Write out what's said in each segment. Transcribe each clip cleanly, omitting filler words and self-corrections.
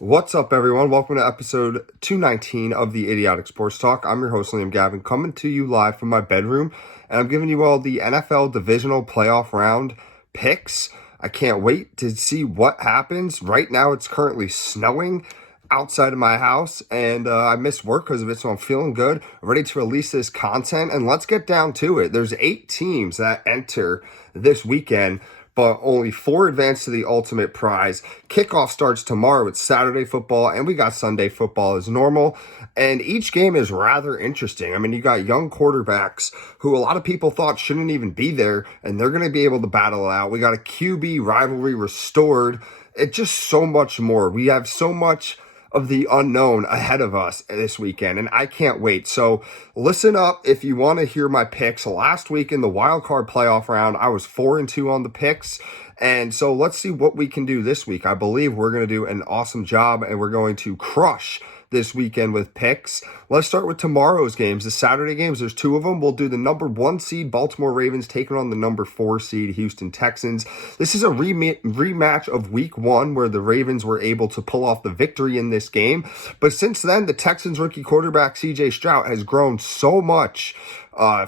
What's up, everyone? Welcome to episode 219 of the Idiotic Sports Talk. I'm your host, Liam Gavin, coming to you live from my bedroom, and I'm giving you all the NFL Divisional Playoff Round picks. I can't wait to see what happens. Right now, it's currently snowing outside of my house, and I missed work because of it, so I'm feeling good, ready to release this content, and let's get down to it. There's 8 teams that enter this weekend, but only 4 advance to the ultimate prize. Kickoff starts tomorrow. It's Saturday football, and we got Sunday football as normal. And each game is rather interesting. I mean, you got young quarterbacks who a lot of people thought shouldn't even be there, and they're going to be able to battle it out. We got a QB rivalry restored. It's just so much more. We have so much of the unknown ahead of us this weekend, and I can't wait. So listen up if you want to hear my picks. Last week in the wild card playoff round, I was 4-2 on the picks, and so let's see what we can do this week. I believe we're going to do an awesome job, and we're going to crush this weekend with picks. Let's start with tomorrow's games, the Saturday games. There's 2 of them. We'll do the number 1 seed Baltimore Ravens taking on the number 4 seed Houston Texans. This is a rematch of week 1 where the Ravens were able to pull off the victory in this game. But since then, the Texans rookie quarterback CJ Stroud has grown so much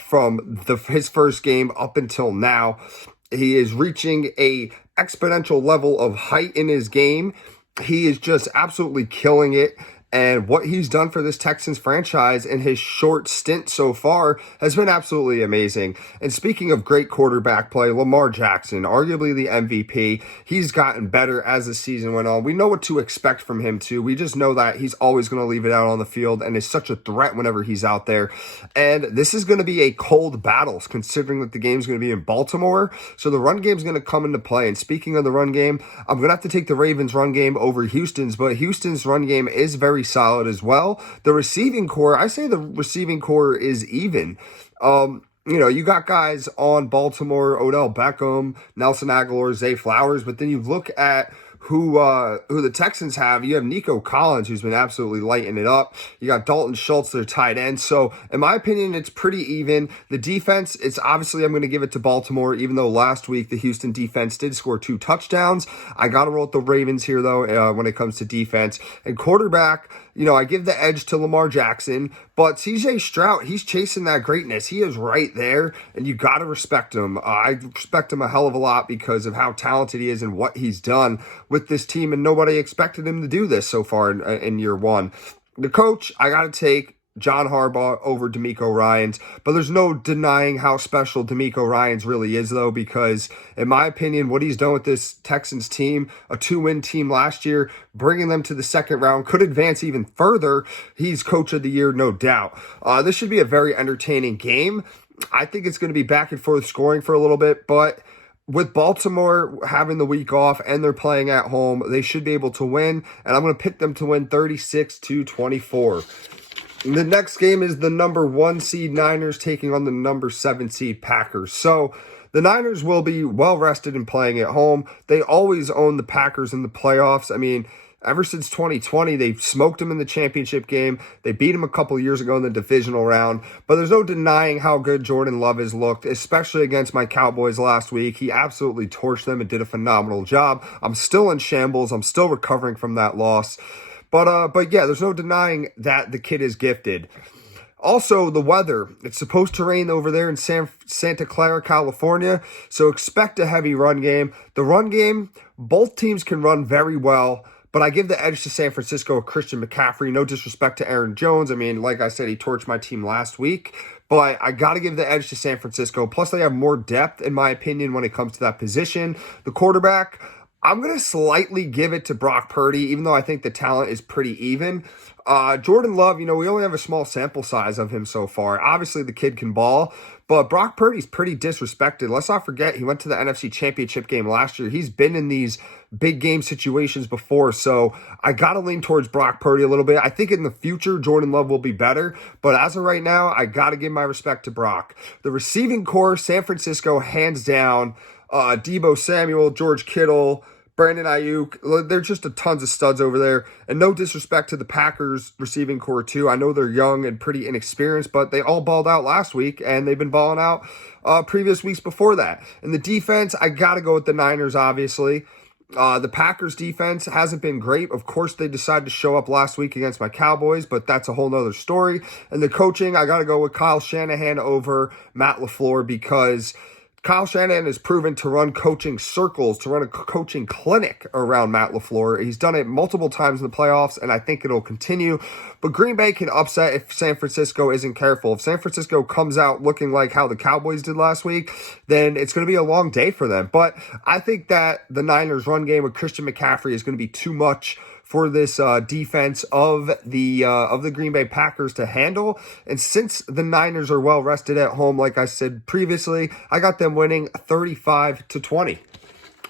from his first game up until now. He is reaching a exponential level of height in his game. He is just absolutely killing it. And what he's done for this Texans franchise in his short stint so far has been absolutely amazing. And speaking of great quarterback play, Lamar Jackson, arguably the MVP, he's gotten better as the season went on. We know what to expect from him too. We just know that he's always going to leave it out on the field and is such a threat whenever he's out there. And this is going to be a cold battle considering that the game's going to be in Baltimore. So the run game's going to come into play. And speaking of the run game, I'm going to have to take the Ravens run game over Houston's, but Houston's run game is very solid as well. The receiving core, I say the receiving core is even. You got guys on Baltimore, Odell Beckham, Nelson Aguilar, Zay Flowers, but then you look at who the Texans have. You have Nico Collins, who's been absolutely lighting it up. You got Dalton Schultz, their tight end. So, in my opinion, it's pretty even. The defense, it's obviously I'm going to give it to Baltimore, even though last week the Houston defense did score 2 touchdowns. I got to roll with the Ravens here, though, when it comes to defense. And quarterback, I give the edge to Lamar Jackson, but CJ Stroud, he's chasing that greatness. He is right there, and you got to respect him. I respect him a hell of a lot because of how talented he is and what he's done with this team, and nobody expected him to do this so far in year 1. The coach, I got to take John Harbaugh over DeMeco Ryans, but there's no denying how special DeMeco Ryans really is, though, because in my opinion, what he's done with this Texans team, a 2-win team last year, bringing them to the second round, could advance even further. He's coach of the year, no doubt. This should be a very entertaining game. I think it's going to be back and forth scoring for a little bit, but with Baltimore having the week off and they're playing at home, they should be able to win, and I'm going to pick them to win 36-24. The next game is the number 1 seed Niners taking on the number 7 seed Packers. So the Niners will be well rested and playing at home. They always own the Packers in the playoffs. I mean, ever since 2020, they've smoked them in the championship game. They beat them a couple years ago in the divisional round. But there's no denying how good Jordan Love has looked, especially against my Cowboys last week. He absolutely torched them and did a phenomenal job. I'm still in shambles. I'm still recovering from that loss. But yeah, there's no denying that the kid is gifted. Also, the weather. It's supposed to rain over there in Santa Clara, California, so expect a heavy run game. The run game, both teams can run very well, but I give the edge to San Francisco, Christian McCaffrey. No disrespect to Aaron Jones. I mean, like I said, he torched my team last week, but I got to give the edge to San Francisco. Plus, they have more depth, in my opinion, when it comes to that position. The quarterback, I'm going to slightly give it to Brock Purdy, even though I think the talent is pretty even. Jordan Love, we only have a small sample size of him so far. Obviously, the kid can ball, but Brock Purdy's pretty disrespected. Let's not forget, he went to the NFC Championship game last year. He's been in these big game situations before, so I got to lean towards Brock Purdy a little bit. I think in the future, Jordan Love will be better, but as of right now, I got to give my respect to Brock. The receiving core, San Francisco, hands down. Deebo Samuel, George Kittle, Brandon Ayuk, they're just tons of studs over there. And no disrespect to the Packers receiving core too. I know they're young and pretty inexperienced, but they all balled out last week, and they've been balling out previous weeks before that. And the defense, I got to go with the Niners, obviously. The Packers defense hasn't been great. Of course, they decided to show up last week against my Cowboys, but that's a whole nother story. And the coaching, I got to go with Kyle Shanahan over Matt LaFleur because Kyle Shanahan has proven to run coaching circles, to run a coaching clinic around Matt LaFleur. He's done it multiple times in the playoffs, and I think it'll continue. But Green Bay can upset if San Francisco isn't careful. If San Francisco comes out looking like how the Cowboys did last week, then it's going to be a long day for them. But I think that the Niners' run game with Christian McCaffrey is going to be too much for this defense of the Green Bay Packers to handle. And since the Niners are well rested at home, like I said previously, I got them winning 35-20.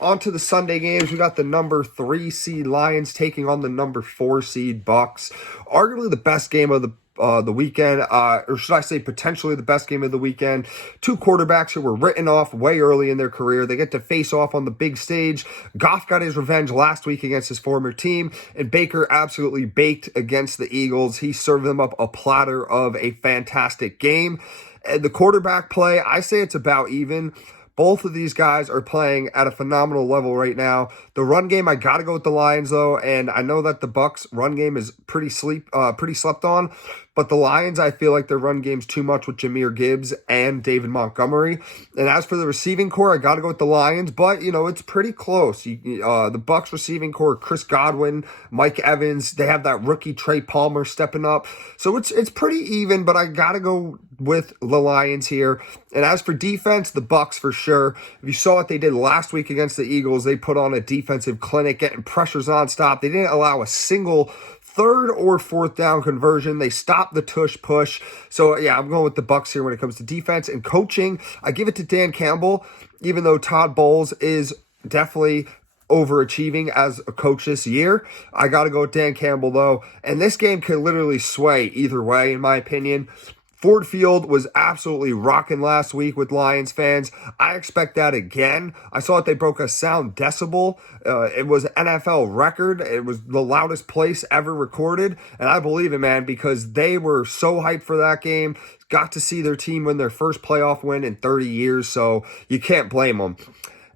On to the Sunday games. We got the number 3 seed Lions taking on the number 4 seed Bucks. Arguably the best game of the weekend, or should I say potentially the best game of the weekend. Two quarterbacks who were written off way early in their career. They get to face off on the big stage. Goff got his revenge last week against his former team, and Baker absolutely baked against the Eagles. He served them up a platter of a fantastic game. And the quarterback play, I say it's about even. Both of these guys are playing at a phenomenal level right now. The run game, I got to go with the Lions, though, and I know that the Bucks' run game is pretty slept on, but the Lions, I feel like their run game's too much with Jahmyr Gibbs and David Montgomery. And as for the receiving core, I got to go with the Lions, but, it's pretty close. The Bucks' receiving core, Chris Godwin, Mike Evans, they have that rookie Trey Palmer stepping up. So it's pretty even, but I got to go with the Lions here. And as for defense, the Bucks for sure. If you saw what they did last week against the Eagles, they put on a defensive clinic, getting pressures nonstop. They didn't allow a single third or fourth down conversion. They stopped the tush push. So yeah, I'm going with the Bucks here when it comes to defense and coaching. I give it to Dan Campbell, even though Todd Bowles is definitely overachieving as a coach this year. I got to go with Dan Campbell though. And this game could literally sway either way, in my opinion. Ford Field was absolutely rocking last week with Lions fans. I expect that again. I saw that they broke a sound decibel. It was an NFL record. It was the loudest place ever recorded. And I believe it, man, because they were so hyped for that game. Got to see their team win their first playoff win in 30 years, so you can't blame them.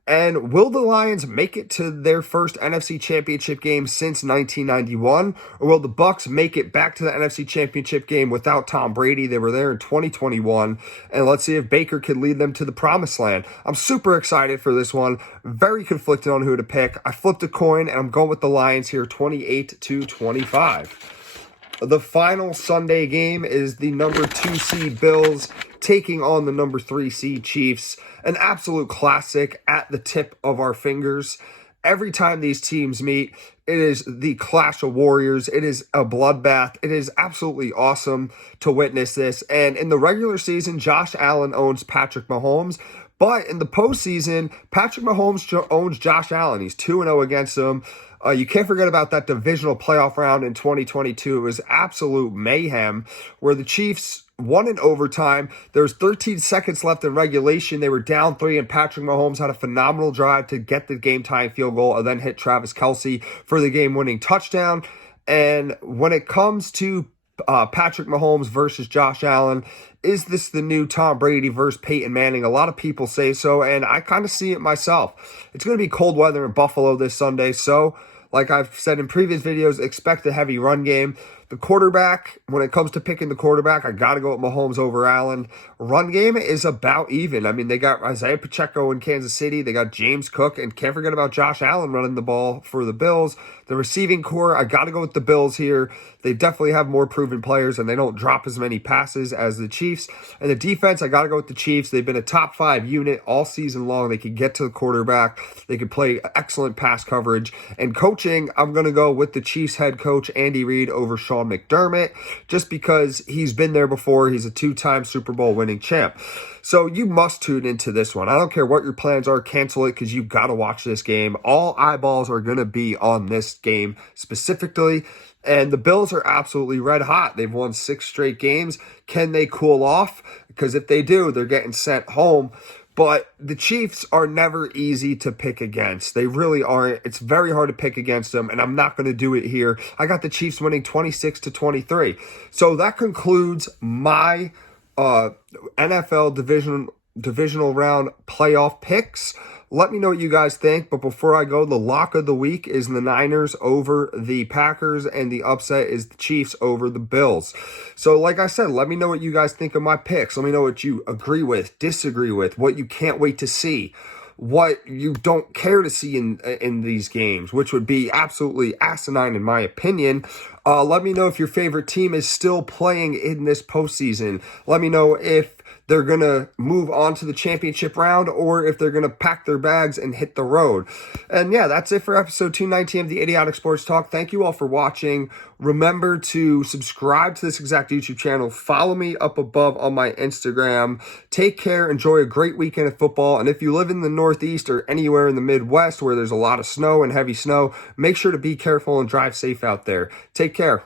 And will the Lions make it to their first NFC Championship game since 1991? Or will the Bucks make it back to the NFC Championship game without Tom Brady? They were there in 2021. And let's see if Baker can lead them to the promised land. I'm super excited for this one. Very conflicted on who to pick. I flipped a coin, and I'm going with the Lions here, 28-25. The final Sunday game is the number 2 seed Bills taking on the number 3 seed Chiefs. An absolute classic at the tip of our fingers. Every time these teams meet, it is the clash of warriors. It is a bloodbath. It is absolutely awesome to witness this. And in the regular season, Josh Allen owns Patrick Mahomes. But in the postseason, Patrick Mahomes owns Josh Allen. He's 2-0 against him. You can't forget about that divisional playoff round in 2022. It was absolute mayhem where the Chiefs won in overtime. There was 13 seconds left in regulation. They were down 3, and Patrick Mahomes had a phenomenal drive to get the game-tying field goal and then hit Travis Kelce for the game-winning touchdown. And when it comes to Patrick Mahomes versus Josh Allen, is this the new Tom Brady versus Peyton Manning? A lot of people say so, and I kind of see it myself. It's going to be cold weather in Buffalo this Sunday, so like I've said in previous videos, expect a heavy run game. The quarterback, when it comes to picking the quarterback, I got to go with Mahomes over Allen. Run game is about even. I mean, they got Isaiah Pacheco in Kansas City. They got James Cook, and can't forget about Josh Allen running the ball for the Bills. The receiving core, I got to go with the Bills here. They definitely have more proven players, and they don't drop as many passes as the Chiefs. And the defense, I got to go with the Chiefs. They've been a top 5 unit all season long. They can get to the quarterback. They can play excellent pass coverage. And coaching, I'm going to go with the Chiefs head coach, Andy Reid, over Sean McDermott, just because he's been there before. He's a 2-time Super Bowl winning champ. So you must tune into this one. I don't care what your plans are, cancel it because you've got to watch this game. All eyeballs are going to be on this game specifically. And the Bills are absolutely red hot. They've won 6 straight games. Can they cool off? Because if they do, they're getting sent home. But the Chiefs are never easy to pick against. They really aren't. It's very hard to pick against them, and I'm not going to do it here. I got the Chiefs winning 26-23. So that concludes my NFL divisional round playoff picks. Let me know what you guys think. But before I go, the lock of the week is the Niners over the Packers, and the upset is the Chiefs over the Bills. So like I said, let me know what you guys think of my picks. Let me know what you agree with, disagree with, what you can't wait to see, what you don't care to see in these games, which would be absolutely asinine in my opinion. Let me know if your favorite team is still playing in this postseason. Let me know if they're going to move on to the championship round or if they're going to pack their bags and hit the road. And yeah, that's it for episode 219 of the Idiotic Sports Talk. Thank you all for watching. Remember to subscribe to this exact YouTube channel. Follow me up above on my Instagram. Take care. Enjoy a great weekend of football. And if you live in the Northeast or anywhere in the Midwest where there's a lot of snow and heavy snow, make sure to be careful and drive safe out there. Take care.